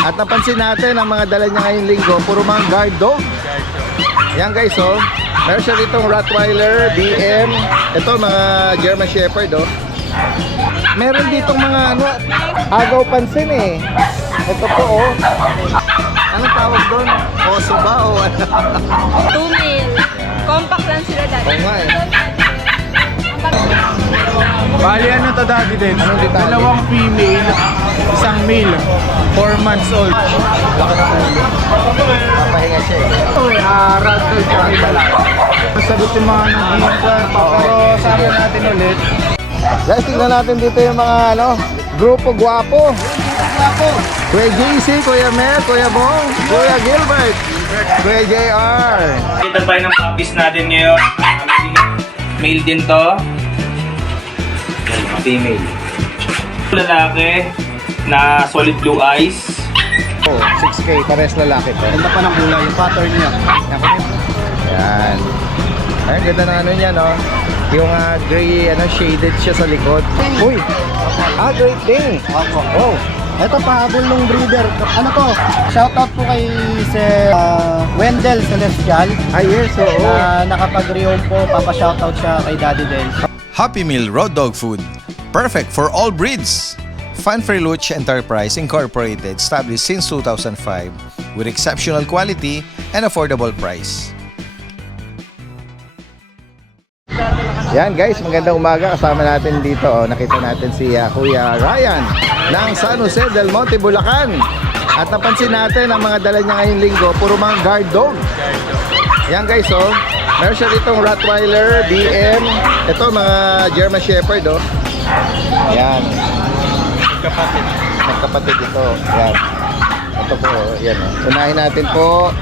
At napansin natin ang mga dala niya ngayong linggo, puro mga guard dog. Yan guys, oh. Meron siya ditong Rottweiler, BM. Ito mga German Shepherd, oh. Meron ditong mga ano, agaw pansin eh. Ito po, oh. Anong tawag doon? Oso ba o ano? 2 mil. Compact lang sila dati. Oo nga eh. Bali ano to dati din? Anong detalye? Dalawang female, isang male, 4 months old. Papahinga siya eh. Ito eh, ragdoll siya ay lalaki. Masagot yung mga nag-iingan, pero sama natin ulit. Guys, tignan natin dito yung mga ano, grupo gwapo. Kuya JC, Kuya Mer, Kuya Bong, Kuya Gilbert, Kuya JR. Kita tayo ng puppies natin ngayon. Male din to. Female. Lalaki na solid blue eyes. Oh, 6K, pares lalaki to. Ganda pa ng kulay, yung pattern niya. Yan. Ay, ganda ng ano niya, no? Yung gray, ano, shaded siya sa likod. Uy! Great Dane! Oh! Ito pahabol ng breeder. Ano to? Shoutout po kay Sir Wendell Celestial. Yes, oo. Na nakapag-rehome po, papa-shoutout siya kay Daddy Del. Happy Meal Raw Dog Food. Perfect for all breeds. Fun Freluch Enterprise Incorporated, established since 2005 with exceptional quality and affordable price. Yan guys, magandang umaga. Kasama natin dito, oh, nakita natin si Kuya Ryan ng San Jose del Monte, Bulacan. At napansin natin ang mga dala niya ngayong linggo, puro mga guard dog. Yan guys, oh. Meron siya ditong Rottweiler, BM. Ito mga German Shepherd, oh. Yan. Magkapatid ito. Yan. Ito po, oh. Yan, oh. Unahin natin po.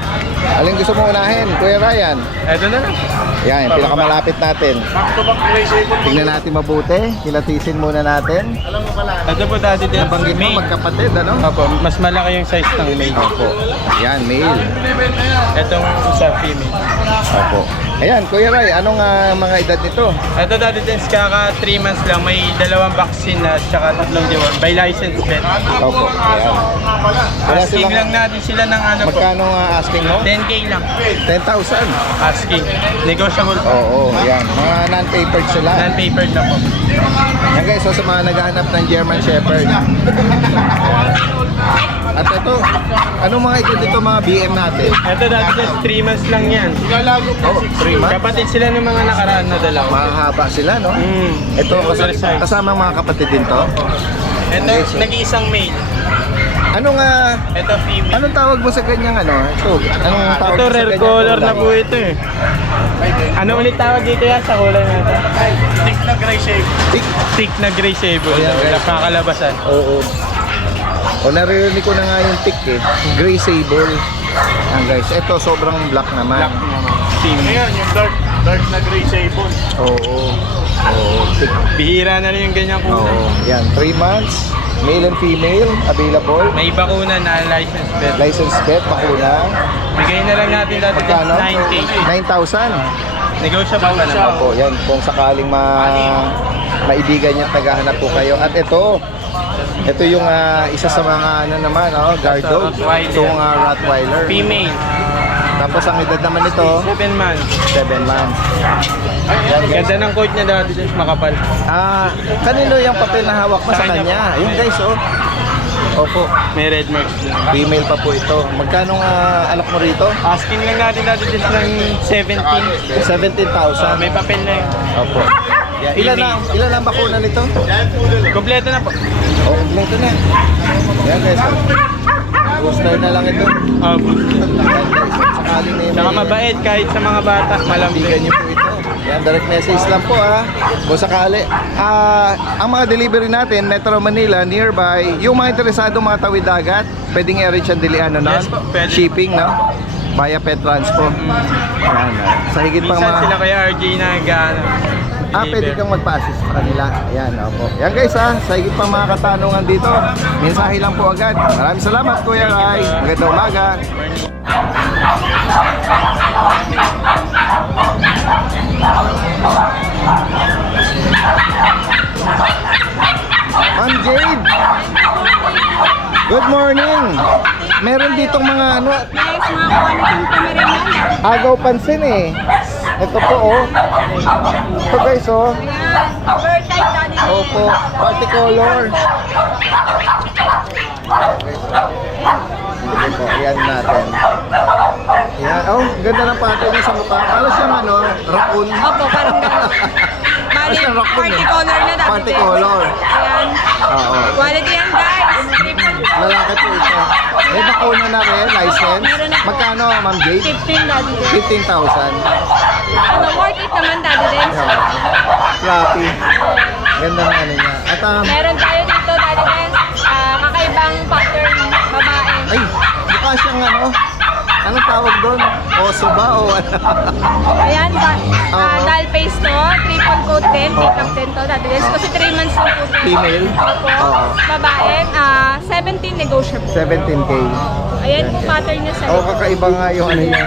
Alin gusto mo unahin, Kuya Ryan? Ito na lang. Yan, pinakamalapit natin. Tingnan natin mabuti. Kilatisin muna natin. Ito po Daddy Del. Nabanggit mo magkapatid, ano? Opo, mas malaki yung size ng male. Opo. Yan, male. Itong isa female. Opo. Ayan, Kuya Ray, anong mga edad nito? Ito Daddy Del, kaka 3 months lang. May 2 vaccine na tsaka 3 deworm. By license vet. Opo. Ayan. Wala Asking silang- lang natin sila ng ano po. Magkano asking mo? 10K lang. 10,000. Asking. Negotiable po. Oo, yan. Mga non-papered sila. Non-papered na po. Yan guys, so sa mga naghahanap ng German Shepherd. At ito, anong mga edad dito mga BM natin? Ito dati just 3 months lang yan. Oh, 3 months? Kapatid sila ng mga nakaraan na dalawa. Mahaba sila, no? Ito, kasama mga kapatid din to. Ito, nag-iisang male. Anong Ito female. anong tawag mo sa ganyang ano? Ito, anong tawag Ito mo sa rare ganyang color na kulay? po ito eh. Ano ulit tawag dito yan sa kulay na ito? Thick na gray shade. Thick na gray shade po. Ayan, guys. Nakakalabasan. Oo. O naririnig ko na nga yung tick eh. Gray sable. Yan guys, ito sobrang black naman. Black naman. Female. Ayan, yung dark na gray sable. Oo. Oo, tick. Bihira na rin yung ganyan kulay. Oo. Yan, 3 months. Male and female available. May bakuna na license vet. License pet, bakuna. Bigay na lang natin dati Magkano? 9K. 9,000. Negotiable pa naman. Opo, yan. Kung sakaling maibigan niya, tagahanap po kayo. At ito yung isa sa mga ano naman, guard dog. Rottweiler. Itong Rottweiler. Female. Tapos ang edad naman nito, 7 months. 7 months. Yan, guys. Ganda ng coat niya dati just makapal. Kanino yung papel na hawak mo sa Sa kanya kanya? po. Yung guys, oh. Opo, May red marks din. female pa po ito. Magkano anak mo rito? Asking lang natin just ng 17. 17,000. May papel na yun. Opo. Ilan ang bakuna nito? Kompleto na po. Oh, kompleto na. Yan guys. Booster na lang ito. Yan guys. Sakaling na Saka mabait kahit sa mga bata. Bigan Malambing. niyo po ito. Yan, direct message lang po Kung sakali. Ang mga delivery natin, Metro Manila, nearby, yung mga interesado mga tawid dagat, pwedeng i-arrange ang dilian, no? Yes po, pwede. Shipping, no? Via Pet Transpo. Yan, Sa higit pang Minsan sila mga... kaya RJ na gano'n. Pwede kang magpa-assist sa kanila. Ayan, opo. Yan guys sa higit pang mga katanungan dito, mensahe lang po agad. Maraming salamat Kuya Ray. Magandang umaga. Ma'am Jade. Good morning. Meron ditong mga ano, Yes, mga quality Pomeranian. agaw pansin eh. Ito po oh. Ito guys oh. Ayan, overtime daddy. Opo, party color. Sige po, yan natin. Yan, oh, ganda ng pattern niya sa mukha. Alas siyang ano, raccoon. Opo, parang gano'n. Bali, Basta raccoon party eh. color na daddy. Party color. Ayan. Oo. Quality yan guys. Lalaki po ito. May bakuna na rin, license. Meron na po. Magkano, Ma'am Jade? 15 daddy. 15,000. Ano, worth it naman daddy din. Fluffy. Ganda ng ano niya. At Meron tayo dito daddy din. Kakaibang pattern, babae. ay, mukha siyang ano, anong tawag doon? Oso ba o ano? Ayan, Oo. doll face to, triple coat din, Oo. take up din to, daddy din. Kasi 3 months lang po. to. Female? Opo. Oo. Babae, 17 negotiable. 17K. Ayan po pattern niya sa Oh, kakaiba nga yung ano niya.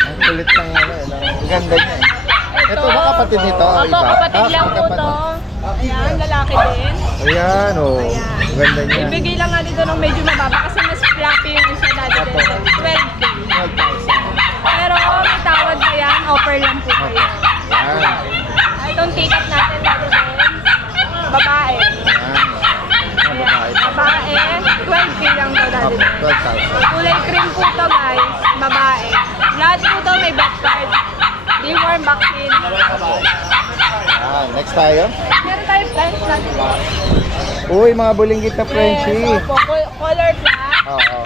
Ang kulit ng ano, ang ganda niya. Ito ba kapatid nito? O Opo, iba? kapatid lang po kapatid. to. Ayan, lalaki din. Ayan, oh. Ayan. Ang ganda niya. Ibigay lang nga dito ng medyo mababa kasi mas fluffy yung isa daddy Opo. din. 12K. 12,000. Pero may tawad pa yan, offer lang po kayo. Ayan. Itong take-up natin daddy din. Babae. Ayan. Ayan, babae, 12K lang to daddy din. 12,000. Kulay cream po to guys, babae. Lahat po to may back card. Deworm vaccine. Ayan. Next tayo. Meron tayo plants natin. Uy, mga bulinggit na Frenchie. Yes, opo. Color black, Oo.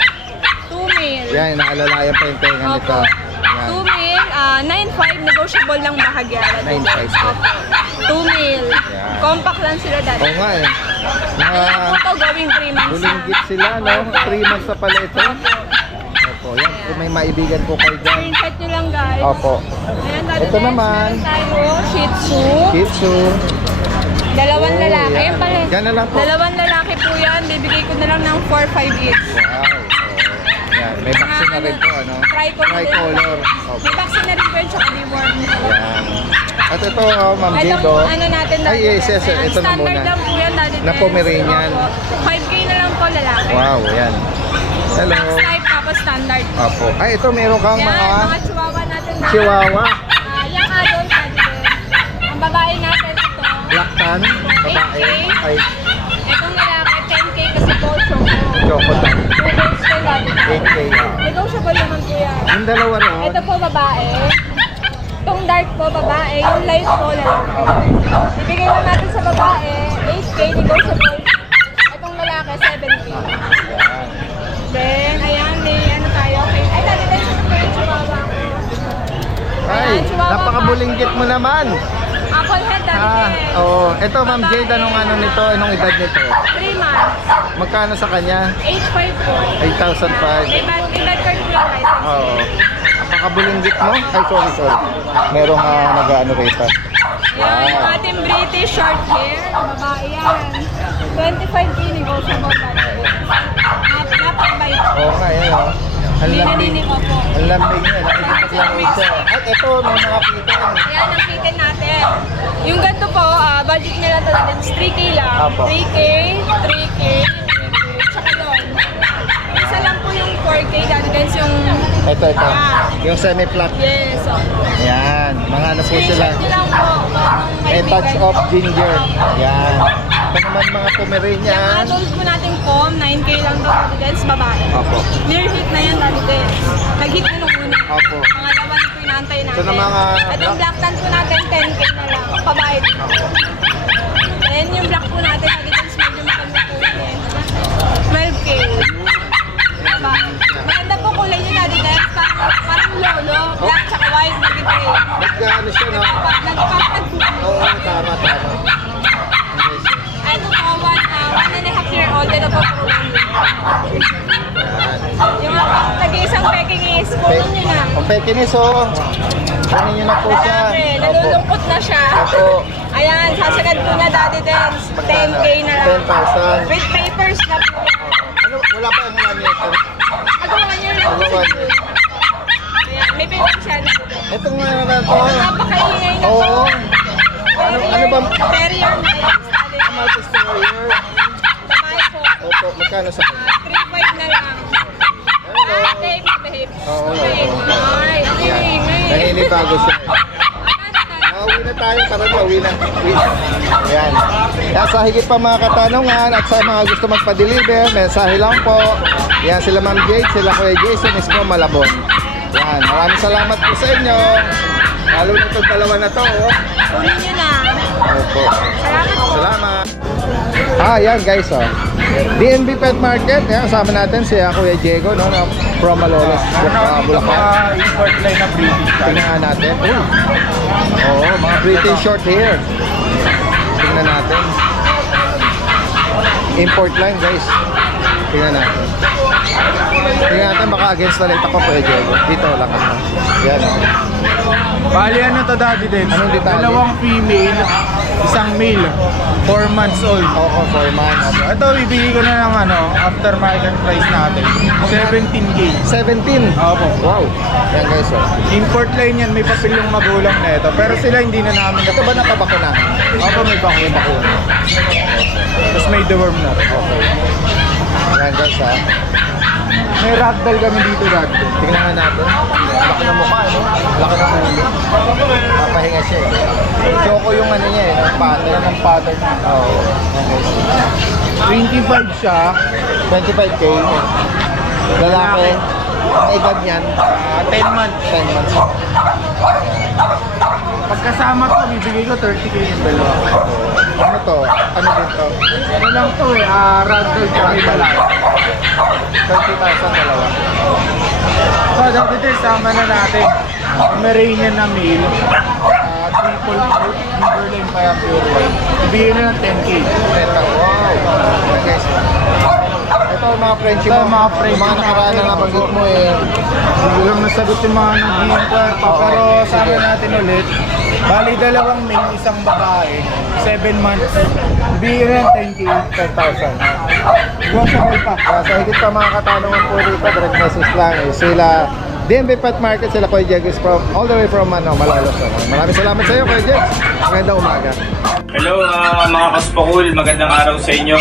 2 mil. Yan, naalalayan pa yung tenga nito. Opo. Yan. 2 mil, 9.5 negotiable lang bahagya. 9.5 po. 2 mil. Yan. Compact lang sila dati. Oo nga eh. Mga Kaya po to gawing 3 months na. bulinggit sila, no? 3 months na pala ito. Opo, yan. Kung may maibigan po kayo dyan. Screenshot nyo lang guys. Opo. Ayan, dati Ito guys, naman. meron tayo, Shih Tzu. Shih Tzu. Dalawang Oh, lalaki. yan. Ayan pala. Yan na lang po. Dalawang lalaki po yan. Bibigay ko na lang ng 4-5 each. Wow. Oo. Yan. May vaccine na rin po, ano? Tricolor. Tricolor. Opo. May vaccine na rin po yun, tsaka deworm. Yan. At ito, oh, Ma'am Itong Jido. ano natin Ay, yes, yes. Ayan, Ito na standard muna. lang po yan, daddy. Na Pomeranian. Opo. 5K na lang po lalaki. Wow, yan. Hello. Max type tapos standard. Opo. Ay, ito meron kang Yan, mga mga chihuahua natin. chihuahua. Yung adult natin. Ang babae natin ito. Black tan. Babae. 8K. Ay, Itong lalaki, 10K kasi po choco. choco tan. 2 days ko daddy. 8K. Negotiable naman po yan. Yung dalawa ron. Ito po babae. Itong dark po babae. Yung light po lalaki. Ibigay lang natin sa babae. 8K negotiable. Itong lalaki 7K. Then, ayan, may ano tayo. Okay. Ay, dati tayo sa yung chihuahua ko. Ay, Ayan, chihuahua napakabulinggit mo naman. Apple head dati. Oo. Ito, Ma'am Jade, anong ano nito? Anong edad nito? 3 months. Magkano sa kanya? 8.5 po. 8,500. May bad card po lang guys. Oo. Napakabulinggit mo? Ay, sorry. Merong nag-ano rito. Yan, yung ating British short hair. Babae yan. 25K negotiable dati. Napakabait. Oo nga, yan o. Ang Hindi lambing. naninig ako. Ang lambing niya. Nakikipaglamay siya. At ito, may mga pitan. Ayan, ang kitten natin. Yung ganito po, budget nila talaga is 3K lang. Apo. 3K, 3K, 3K, tsaka doon. Isa lang po yung 4K dati guys yung... Ito. Ah. Yung semi-flat. Yes, oh. Yan. Mga ano po sila. Screenshot nyo lang po kung May may touch of ginger. Yan. Ito naman mga Yung Pomeranian. adult po natin pom, 9K lang daw dati guys, babae. Opo. Near hit na yan dati guys. Nag-hit na nung una. Opo. Pangalawa na po inaantay natin. Ito na mga At yung black tan po natin, 10K na lang. Pabahay din. Then yung black po natin, nag-hit medyo maganda po yun. 12K. Diba? Maganda po kulay niya dati guys. Parang lolo, black tsaka white, nag-hit. Nag-ano siya, no? Nagpapag po. Oo, tama. Ito po, 1.5 year old, ito po po. Yung nag-iisang peking is, puno nyo na. Ang Pekinis, oh. Kunin niyo na po siya. Lalaki, Opo. nalulungkot na siya. Opo. Ayan, sasagad po na daddy dance. 10K na lang. 10,000. With papers na po. Ano, wala pa yung mga nito. Agawan nyo lang. Agawan. Ayan, may papers siya na po. Itong ano na to. Napakaingay na po. Oo. Ano ba? Terrier na yan. Maltese Terrier. magkano sa kanya? 3.5 na lang. Babe, babe. Oo. Ay, Yan. okay. Naninibago siya. Uwi na tayo, tara na, uwi na. Ayan. Yan, sa higit pa mga katanungan at sa mga gusto magpa-deliver, mensahe lang po. Yan, sila Ma'am Jade, sila Kuya Jason, Isko Malabon. Yan, maraming salamat po sa inyo. Lalo na itong dalawa na to, oh. Kunin nyo na. Opo. Salamat po. Salamat. Yan guys, oh. DNB Pet Market, yan, kasama natin si Kuya Diego, no, from Malolos, Bulacan. Import line na British. Tingnan natin. Oo, mga British short hair. Tingnan natin. Import line, guys. Tingnan natin. Tingnan natin, baka against na late ako, Kuya Diego. Dito lang ako. Yan, oh. Bali ano to Daddy Debs? Anong detalye? Dalawang female, isang male. 4 months old. Oo, 4 months. Ito, bibigay ko na ng after market price natin. 17K. 17. Opo. Wow. Yan, guys, oh. Import line yan, may papel yung magulang na ito. Pero sila hindi na namin Ito ba nakabakuna? Opo, may bakuna. Bakuna. Tapos may deworm na rin. Okay. Yan, guys, ha. May ragdoll kami dito, Daddy. Tingnan nga natin. Laki ng mukha, no? Laki ng ulo. Papahinga siya, eh. Choco yung ano niya, eh, ng pattern. Ng pattern. Oo. Yan, guys. 25 siya. 25K. Lalaki. Ang edad niyan, 10 months. 10 months. Pagkasama to, bibigay ko 30K yung dalawa. Ano to? Ano din to? Ano lang to ragdoll tsaka may lalaki. 30,000 dalawa. So, Daddy Debs, sama na natin. Pomeranian na male. Triple Berlin pa yung pure white. Ibigay na ng 10K. Wow. Yan, guys. Ito ang mga Frenchie Ito, mo. mga Frenchie Yung mga nakaraan na natin. nabanggit mo, eh. Hindi lang nasagot yung mga nag-i-inquire pa. Pero sama natin ulit. Bali, dalawang male, isang babae. 7 months. Ibigay na ng 10K. 10,000. Negotiable pa. Sa higit pa mga katanungan po dito, direct message lang, eh. Sila DNB Pet Market, sila Kuya Diego is from all the way from Malolos. Maraming salamat sa iyo, Kuya Diego. Magandang umaga. Hello mga kaspakul, magandang araw sa inyo.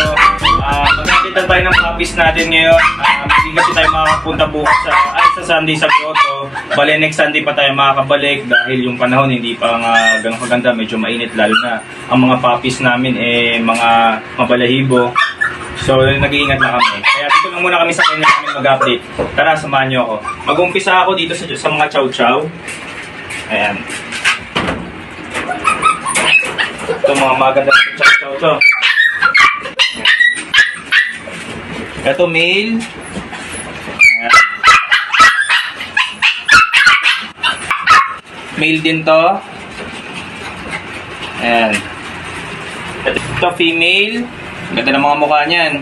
Magkakita tayo ng puppies natin ngayon. Hindi kasi tayo makakapunta bukas sa Sunday sa Grotto. Bale next Sunday pa tayo makakabalik dahil yung panahon hindi pa ganun kaganda, medyo mainit lalo na ang mga puppies namin mga mabalahibo. So nag-iingat na kami. Kaya dito lang muna kami sa kanya namin mag-update. Tara, samahan niyo ako. Mag-umpisa ako dito sa mga chow-chow. Ayan. Ito mga maganda na chow-chow to. Ito male. Ayan. Male din to. Ayan. Ito female. Ganda ng mga mukha niyan.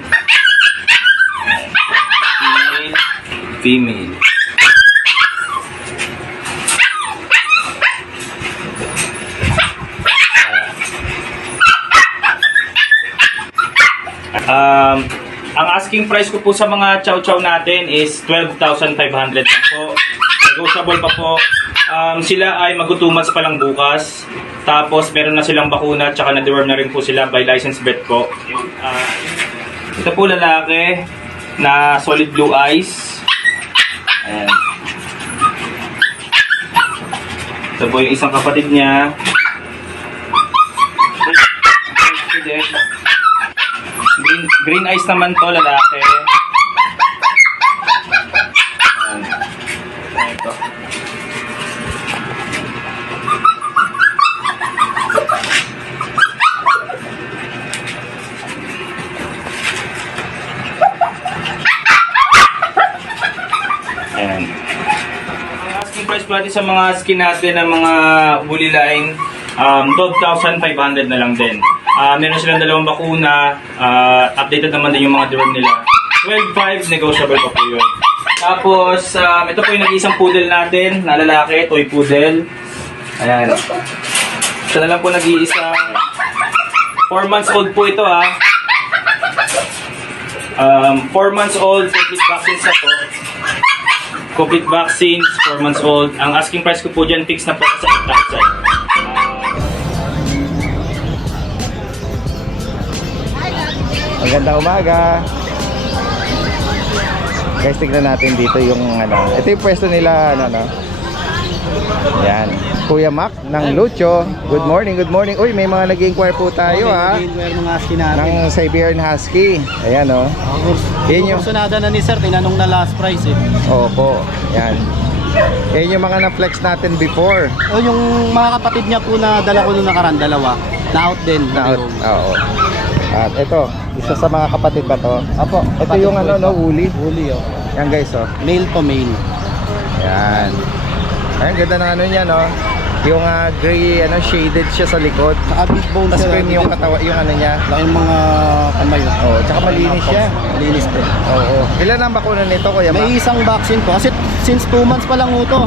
Female. Female. Ang asking price ko po sa mga chow-chow natin is 12,500 lang po. Negotiable pa po. Sila ay mag-2 months pa lang bukas. Tapos meron na silang bakuna tsaka na-deworm na rin po sila by licensed vet po. Ito po lalaki na solid blue eyes. Ayan. Ito po yung isang kapatid niya. Green eyes naman to, lalaki. Ayan. Ito. Ayan. Ang asking price po natin sa mga skin natin ng mga woolly line, 12,500 na lang din. Meron silang dalawang bakuna, updated naman din yung mga drone nila. 12,500, negotiable pa po yun. Tapos, ito po yung nag-iisang poodle natin, na lalaki, toy poodle. Ayan. Ito na lang po nag-iisang 4 months old po ito 4 months old, complete vaccines na po. Complete vaccines, 4 months old. Ang asking price ko po dyan, fixed na po sa 8,000. Magandang umaga. Guys, tignan natin dito yung ano. Ito yung pwesto nila, ano, no? Yan. Kuya Mac ng Lucho. Good morning, good morning. Uy, may mga nag-inquire po tayo, ha? Mga husky natin. Ng Siberian Husky. Ayan, oh. Yan yung... Kursunada na ni sir, tinanong na last price eh. Opo. Yan. Yan yung mga na-flex natin before. O yung mga kapatid niya po na dala ko nung nakaraan, dalawa. Na-out din. Oo. At ito, isa sa mga kapatid ba to? Apo. Ito yung ano, no, woolly. Woolly, oh. Yan guys, oh. Male to male. Yan. Ay, ang ganda ng ano niya, no? Yung gray, ano, shaded siya sa likod. Saka big bone Tapos siya. cream yung katawa, yung ano niya. Laki yung mga kamay. Oh, tsaka malinis siya. Malinis po. Oo. Ilan ang bakuna nito, Kuya Mac? May isang vaccine po. Kasi since 2 months pa lang ito.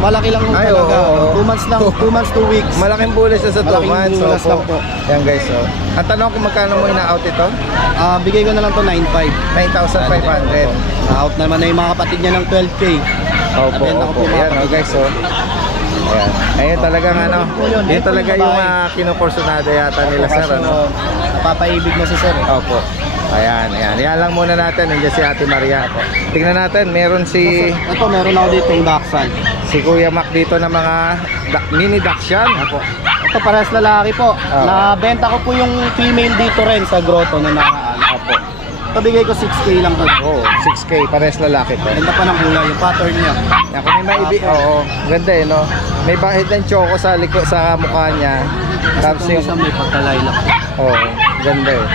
Malaki lang Ay, talaga. oo. 2 months lang, 2 months, 2 weeks. Malaking bulas siya sa 2 Malaking months. bulas lang po. Yan guys, oh. Ang tanong kung magkano mo ina-out ito? Bigay ko na lang to 9.5. 9,500. Out naman na yung mga kapatid niya ng 12K. Opo, Nabenta ko opo. po mga Ayan, oh kapatid guys, ko. oh. Ayan. Ayun talagang ano. Yun, Yun talaga yung yung babae. kinukursunada yata nila, sir, Kaso, ano? napapaibig na si sir. Opo. Ayan, ayan. Yan lang muna natin. Nandiyan si Ate Maria. Tingnan natin, meron si Meron ako dito yung Dachshund. Kuya Mac dito ng mga mini Dachshund. Ito parehas lalaki po. Oo. Nabenta ko po yung female dito rin sa grotto na nakaraan. Opo. Ito bigay ko 6K lang to. Oh, 6K. Pares lalaki to. Ganda pa ng kulay, yung pattern niya. Yan, kung may maibi, oo. Ganda eh, no? May bahid ng choco sa liko sa mukha niya. Tapos Ito yung, isa may pagkalaylak. oo, ganda eh.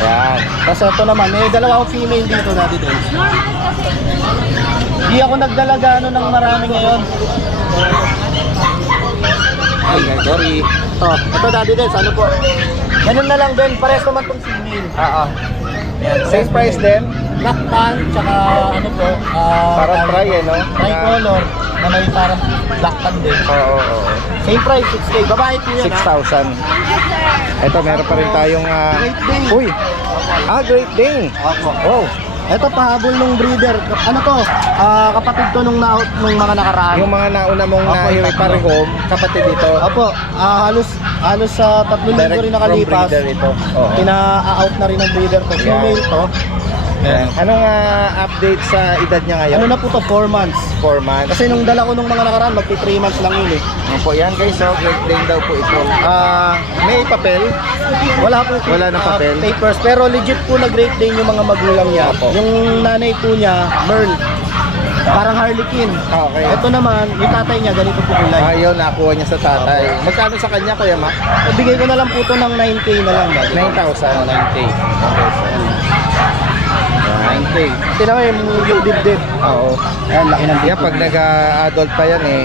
Yan. Tapos ito naman, may dalawa akong female dito dati din. Hindi ako nagdalaga ano ng marami ngayon. Ay, sorry. Ito dati din, ano po? Ganun na lang din, pares naman tong female. Oo. Same price din? Black tan, tsaka ano po, Parang try eh, no? tricolor na may parang black tan din. Oo, oo. Same price, 6K. Babae po yan, 6,000. Ito, meron pa rin tayong... Great Dane. Uy! Great Dane! Opo. Wow! Ito pahabol nung breeder. Ano to? Kapatid to nung nung mga nakaraan. Yung mga nauna mong Opo, na-parehome, kapatid ito. Opo, halos sa 3 linggo Direct rin from nakalipas. breeder ito. Oo. Pina-out na rin ng breeder to. Female to. Yan. Anong update sa edad niya ngayon? Ano na po to? 4 months. 4 months. Kasi nung dala ko nung mga nakaraan, magti 3 months lang yun eh. Ano po yan guys, oh, Great Dane daw po ito. May papel? Wala po Wala ng papel? papers. Pero legit po na Great Dane yung mga magulang niya. Opo. Yung nanay po niya, Merl. Parang Harlequin. Okay. Ito naman, yung tatay niya, ganito po kulay. Ayun, nakuha niya sa tatay. Magkano sa kanya, Kuya Mac? Bigay ko na lang po to ng 9K na lang. 9,000. 9K. 9K. Tingnan mo yung dibdib. Oo. Ayan, laki ng Yan, dibdib. pag nag-adult pa yan eh,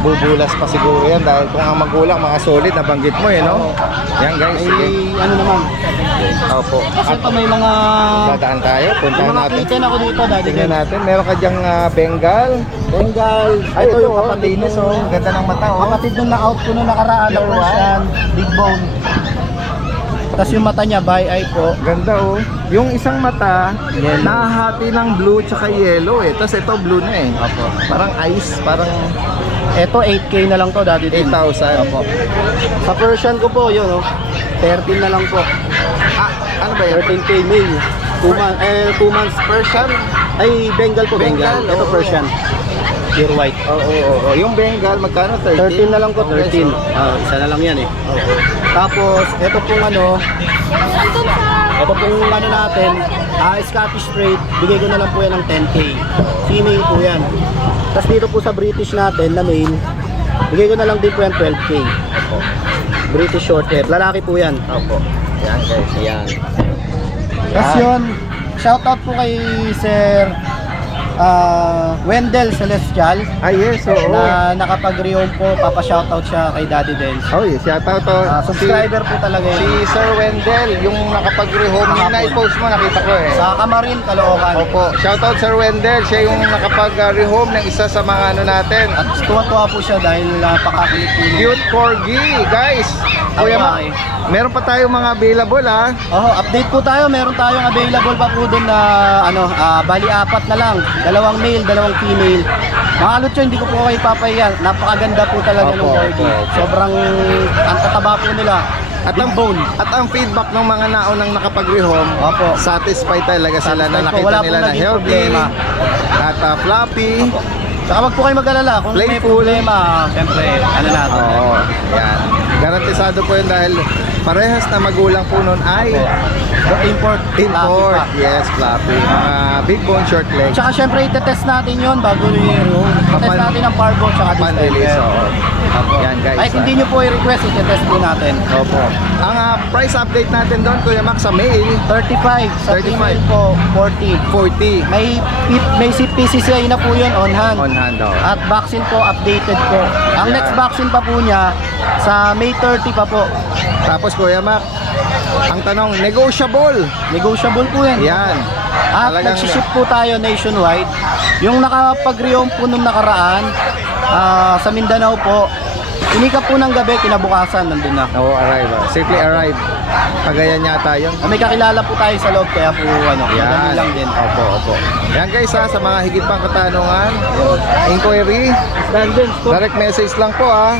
bubulas pa siguro yan dahil kung ang magulang, mga solid, nabanggit mo eh, no? Yan guys, sige. Ay, ano naman. Opo. Kasi ito may mga... Dadaan tayo, May puntahan mga natin. kitten ako dito, daddy. Tingnan natin, meron ka dyang Bengal. Bengal. Ay, ito yung oh, kapatid linis nung- oh. Ganda ng mata oh. Kapatid nung na-out ko nung nakaraan na Pure Persian, big bone. Tapos yung mata niya, by eye po. Ganda oh. Yung isang mata, nahahati ng blue tsaka yellow eh. Tapos ito blue na eh. Parang ice, parang Ito 8K na lang to, daddy. 8,000. Opo. Sa Persian ko po, yun oh. 13 na lang po. Ano ba yan? 13K male. 2 months Persian? Ay, Bengal po, Bengal. Bengal, Ito oo. Persian. Pure white. Oo. Yung Bengal, magkano? 13 na lang po, Okay, 13. so, Isa na lang yan eh. oo. Tapos, ito pong ano, ito pong ano natin, Scottish Straight, bigay ko na lang po yan ng 10K. Female po yan. Tapos dito po sa British natin na male, bigay ko na lang din po yan 12K. British short hair. Lalaki po yan. Opo. Yan guys. Ayan. Tapos yun, shoutout po kay Sir Wendell Celestial Yes, oo. na nakapag-rehome po. Papa-shoutout siya kay Daddy Dens. Oh, yes. Shoutout to. Subscriber po talaga Si yun. Sir Wendell, yung nakapag-rehome yung na-post mo, nakita ko eh. Sa Camarin, Caloocan. Opo. Shoutout Sir Wendell. Siya yung nakapag-rehome ng isa sa mga ano natin. At tuwa-tuwa po siya dahil napakakulit po niya. Cute Corgi, guys. Kuya Ma, Okay. meron pa tayong mga available ha. Update po tayo. Meron tayong available pa po dun na bali 4 na lang. 2 male, 2 female. Mga lutso, hindi ko po kayo papahiyan. Napakaganda po talaga ng Opo, corgi. opo. Sobrang ang tataba po nila. At ang feedback ng mga naunang nakapag-rehome, Opo. satisfied talaga sila na Satisfied po. nakita Wala nila pong na naging healthy problema. at floppy. Saka wag po kayo mag-alala kung may Playful. problema, syempre, ano natin. Oo, yan. Garantisado po yun dahil parehas na magulang po nun ay Import. import. Lapi pa. Yes, floppy. Mga big bone, short leg. Tsaka syempre, itetest natin yun bago i-room. Itetest Kapan- natin ang parvo tsaka Pan-release. distemper. Oo. Yan guys. Ay, hindi nyo po i-request, itetest po natin. Opo. Ang price update natin doon, Kuya Max, sa male, 35. Sa 35. female po, 40. 40 May PCCI na po yun on hand. on hand daw. At vaccine po, updated po. Ang Yeah. next vaccine pa po niya, sa May 30 pa po. Tapos Kuya Max, ang tanong, negotiable. Negotiable po yan. Yan. At Talagang- nagsiship po tayo nationwide. Yung nakapag-rehome po nung nakaraan, sa Mindanao po, inikap po ng gabi, kinabukasan, nandun na. No, arrive. Safely arrive. Cagayan yata yun. May kakilala po tayo sa loob, kaya po madali Yan. lang din. Opo. Yan guys ha, sa mga higit pang katanungan, inquiry, direct message lang po ha.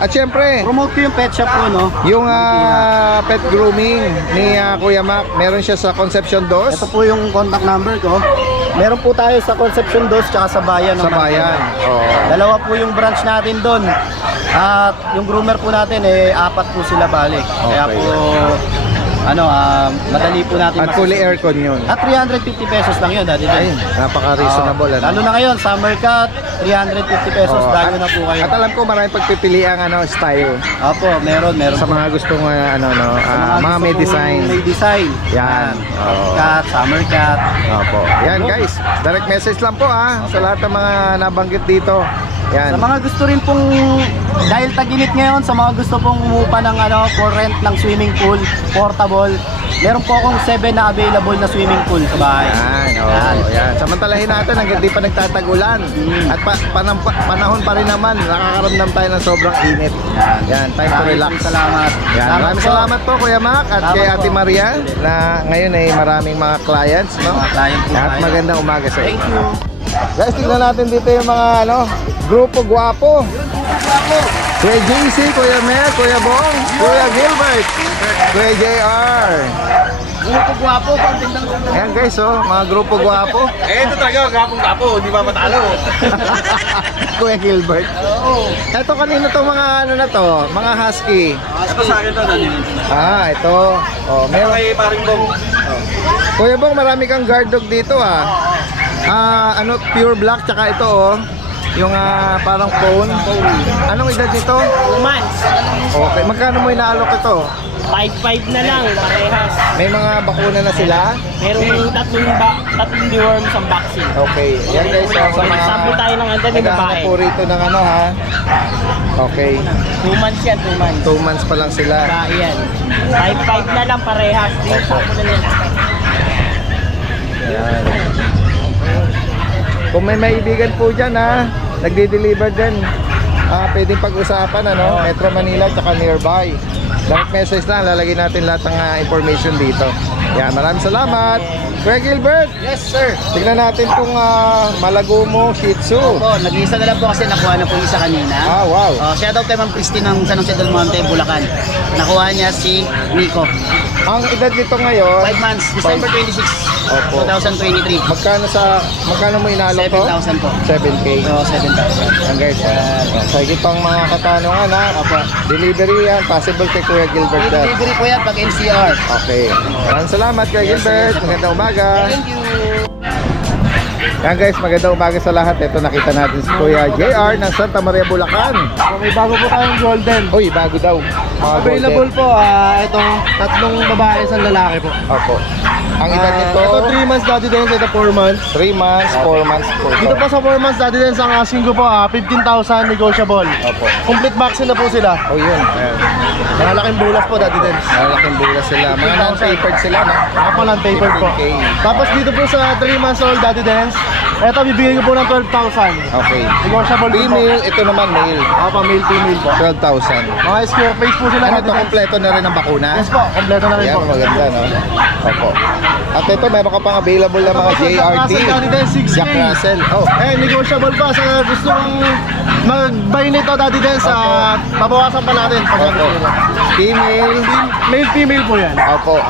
At syempre, Promote ko yung pet shop po, no? yung pet grooming ni Kuya Mac, meron siya sa Concepcion 2. Ito po yung contact number ko. Meron po tayo sa Concepcion 2 tsaka sa Bayan. ng Sa bayan. Oo. Dalawa po yung branch natin doon. At yung groomer po natin, 4 po sila balik. Kaya Okay. po, madali po natin. At fully aircon yun. At 350 pesos lang yun, Daddy. Ay, napaka-reasonable. Lalo na ngayon, summer cut, 350 pesos, Oo. dago na po kayo. At alam ko maraming pagpipili ang style Opo, meron sa po. mga gustong mga gusto may pong design. May design. Yan. Oo. Cut, summer cut. Opo. Yan guys, direct message lang po sa lahat ng mga nabanggit dito. Yan. Sa mga gusto rin pong, dahil taginit ngayon, sa mga gusto pong umupa ng for rent ng swimming pool, portable, meron po akong 7 na available na swimming pool sa bahay. Yan, yan. Samantalahin natin hanggang di pa nagtatagulan. At panahon pa rin naman, nakakaramdam tayo ng sobrang init. Yan, time to relax. Salamat. Yan, maraming salamat po Kuya Mac at Salamat kay Ate po. Maria na ngayon ay maraming mga clients, no? Mga client po At tayo. magandang umaga sa Thank inyo. you. Guys, tignan natin dito yung mga grupo gwapo. Kuya JC, Kuya Mel, Kuya Bong, Kuya Gilbert, Kuya JR. Grupo gwapo, pagtindang Ayan guys, mga grupo gwapo. Ito talaga, gapong-gapo, hindi ba matalo? Kuya Gilbert. Ito kanino to mga na to? Mga husky. Ito sa akin to, Daniel. Ito. Meron. Kay paring Bong. Kuya Bong, marami kang guard dog dito pure black tsaka ito yung parang phone. Anong edad nito? 2 months. Okay, magkano mo inaalok ito? 5-5 na lang, parehas. May mga bakuna na sila? Meron tatlong deworms ang vaccine. Okay, yan guys sa mga Sample tayo ng anda ni babae. naghahanap po rito ng ha. Okay, 2 months yan, 2 months. 2 months pa lang sila. Babae yan. 5-5 na lang, parehas. Sample na lang. Yan. Kung may maibigan po dyan nagde-deliver din, pwedeng pag-usapan Metro Manila tsaka nearby. Direct message lang, lalagay natin lahat ng information dito. Yan, maraming salamat. Kuya Gilbert, Yes, sir. tignan natin kung Malagumo Shih Tzu. Opo, nag-iisa na lang po kasi nakuha na po isa kanina. Wow. Shoutout kay Ma'am Christine ng San Jose del Monte, Bulacan. Nakuha niya si Nico. Ang edad nito ngayon, 5 months, December 26, Opo. 2023. magkano mo inalok to? 7,000 po. 7K. So, 7,000. Yan guys, sa higit pang mga katanungan delivery yan, possible kay Kuya Gilbert yan. Delivery po yan pag NCR. Okay. Maraming salamat Kuya Gilbert. Magandang umaga. Thank you. Yan guys, magandang umaga sa lahat. Ito nakita natin si Kuya JR ng Santa Maria, Bulacan. May bago po tayong golden. Uy, bago daw. Mga Available golden. po, itong 3 babae, 1 lalaki po. Opo. Ang edad nito, Ito 3 months daddy din, ito 4 months. 3 months, 4 months, Dito po sa 4 months daddy din, ang asking ko po 15,000 negotiable. Opo. Complete vaccine na po sila. Oh, yun. Ayan. Malaking bulas po daddy din. Malaking bulas sila. Mga non-tapered sila, no? Ako lang paper po. 15K. Tapos dito po sa 3 months old daddy din, Ito, bibigay ko po ng 12,000. Okay. Negotiable din po. Female, ito naman male. Opo, male, female po. 12,000. Mga square face po sila. Ano na to, design. kompleto na rin ang bakuna? Yes po, kompleto na rin Yan, po. maganda, no? Opo. At ito, meron ka pang available na mga Ito po, JRT. Jack Russell Daddy Dance 6K. Jack Russell. Oh, Eh, negotiable pa sa gusto kong mag-buy nito, Daddy Dance, babawasan pa natin. opo. Female. Male, female po yan. Opo.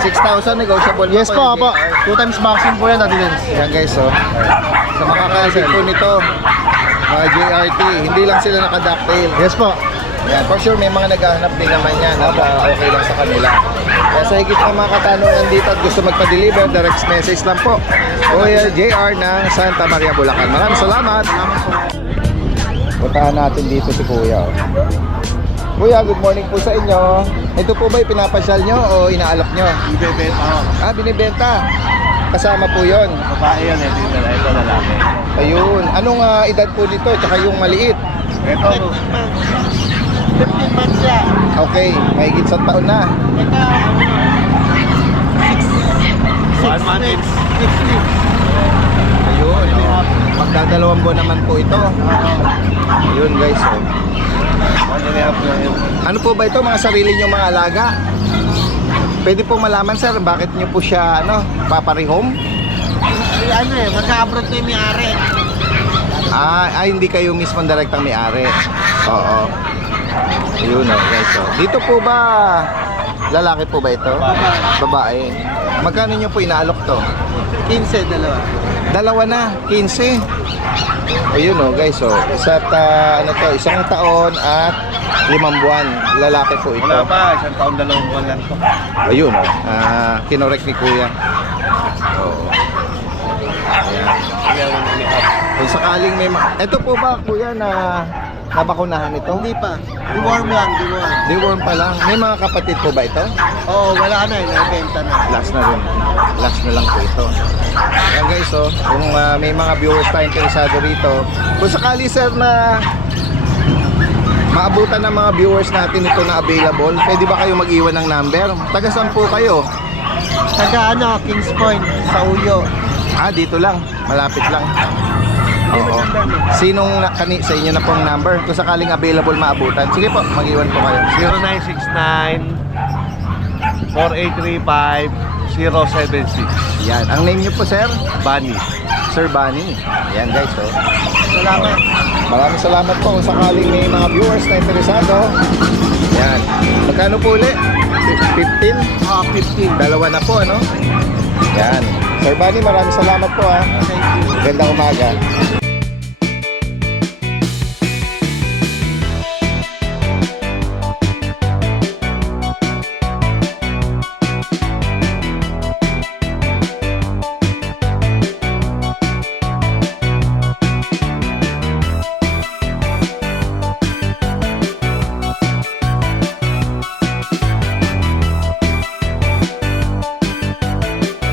6,000 negotiable. Yes po, yung opo. JR. 2 times vaccine po yan, Daddy Dance. Yan guys, oh. Sa makakasip po nito, mga JRT, hindi lang sila naka-ducktail. Yes po. Yan, for sure may mga naghahanap din naman yan at okay lang sa kanila. Kaya sa higit ng mga katanungan dito at gusto magpa-deliver, direct message lang po. Kuya JR ng Santa Maria, Bulacan. Maraming salamat. Puntahan natin dito si Kuya. Oh. Kuya, good morning po sa inyo. Ito po ba pinapasyal nyo o inaalok nyo? Ibebenta ako. Binibenta. Kasama po yon. Babae yan, ito lalaki. Ayun. Anong edad po nito? Tsaka yung maliit? Ito, 15 months yan. Okay, mahigit sa taon na. Ito, 6 months. 6 weeks. Ayun. Oh. Magdadalawang buwan naman po ito. Ayun guys. Oh. Ano po ba ito? Mga sarili nyo mga alaga? Pwede po malaman sir, bakit nyo po siya paparehome? Ano mag-abroad na yung may-ari. Hindi kayo mismo direktang may-ari. Oo. Ayun oh, guys. Oh. Dito po ba lalaki po ba ito? Babae. Magkano nyo po inaalok to? 15, dalawa. Dalawa na, 15. Ayun oh guys oh. Isa't isang taon at 5 buwan. Lalaki po ito. Wala pa, 1 taon, 2 buwan lang to. Ayun oh. Kinorek ni Kuya. Oo. Kung sakaling may ito po ba Kuya na nabakunahan ito? Hindi pa. Deworm lang, deworm. Deworm pa lang. May mga kapatid po ba ito? Oo, wala na, nabenta na. Last na rin. Last na lang po ito. Ayan guys, oh, kung may mga viewers tayo interesado rito, kung sakali sir na maabutan ng mga viewers natin ito na available, pwede ba kayo mag-iwan ng number? Taga saan po kayo? Taga Kings Point, sa Uyo. Dito lang. Malapit lang. Oo. Sinong sa inyo na pong number? Kung sakaling available maabutan. Sige po, mag-iwan po kayo. 0969-4835-076. Yan. Ang name niyo po sir? Bunny. Sir Bunny. Yan guys, oh. Salamat. Maraming salamat po kung sakaling may mga viewers na interesado. Yan. Magkano po ulit? 15? 15. Dalawa na po, ano? Yan. Sir Bunny, maraming salamat po ha. Thank you. Gandang umaga.